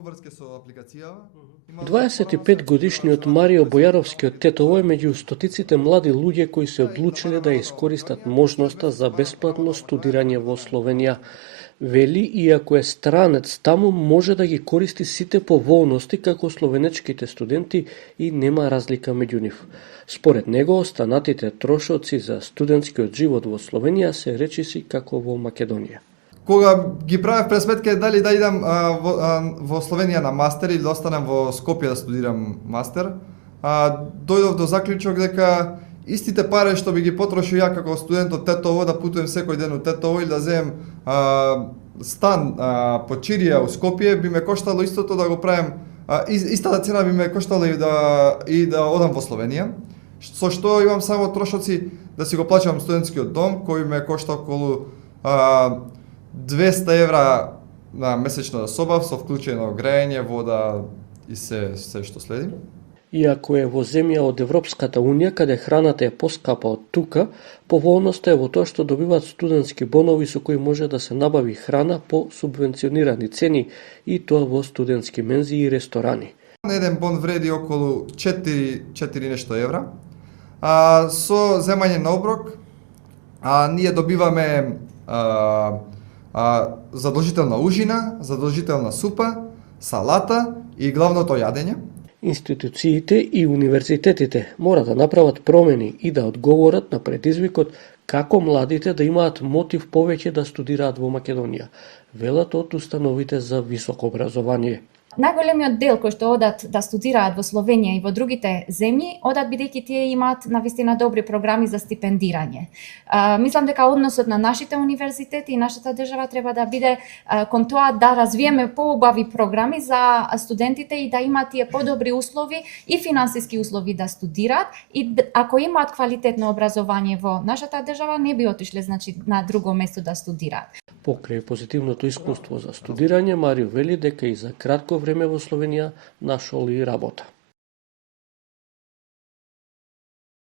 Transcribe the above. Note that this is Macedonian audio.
25-годишниот Марио Бојаровски од Тетово е меѓу стотиците млади луѓе кои се одлучиле да искористат можноста за бесплатно студирање во Словенија. Вели, иако е странец таму, може да ги користи сите поволности како словенечките студенти и нема разлика меѓу нив. Според него, останатите трошоци за студентскиот живот во Словенија се речиси како во Македонија. Кога ги правев пресметка дали да идам во Словенија на мастер или да останам во Скопје да студирам мастер, дојдов до заклучок дека истите пари што би ги потрошил ја како студент од Тетово да путувам секој ден од Тетово или да земам стан по Чирија у Скопје би ме коштало истото да го правам, истата цена би ме коштало и да одам во Словенија, со што имам само трошоци да си го плаќам студентскиот дом кој ме кошта околу 200 евра на месечна соба со вклучено грејење, вода и се што следи. Иако е во земја од Европската Унија, каде храната е поскапа од тука, поволноста е во тоа што добиваат студентски бонови со кои може да се набави храна по субвенционирани цени и тоа во студентски мензи и ресторани. Еден бон вреди околу 4 нешто евра. Со земање на оброк, ние добиваме задолжителна ужина, задолжителна супа, салата и главното јадење. Институциите и универзитетите мора да направат промени и да одговорат на предизвикот како младите да имаат мотив повеќе да студираат во Македонија, велат од установите за високо образование. Најголемиот дел кој што одат да студираат во Словенија и во другите земји, одат бидејќи тие имаат навистина добри програми за стипендирање. Мислам дека односот на нашите универзитети и нашата држава треба да биде кон тоа да развиеме поубави програми за студентите и да имаат тие подобри услови и финансиски услови да студираат и ако имаат квалитетно образование во нашата држава не би отишле на друго место да студираат. Покрај позитивното искуство за студирање, Марио вели дека и за кратко време во Словенија нашол и работа.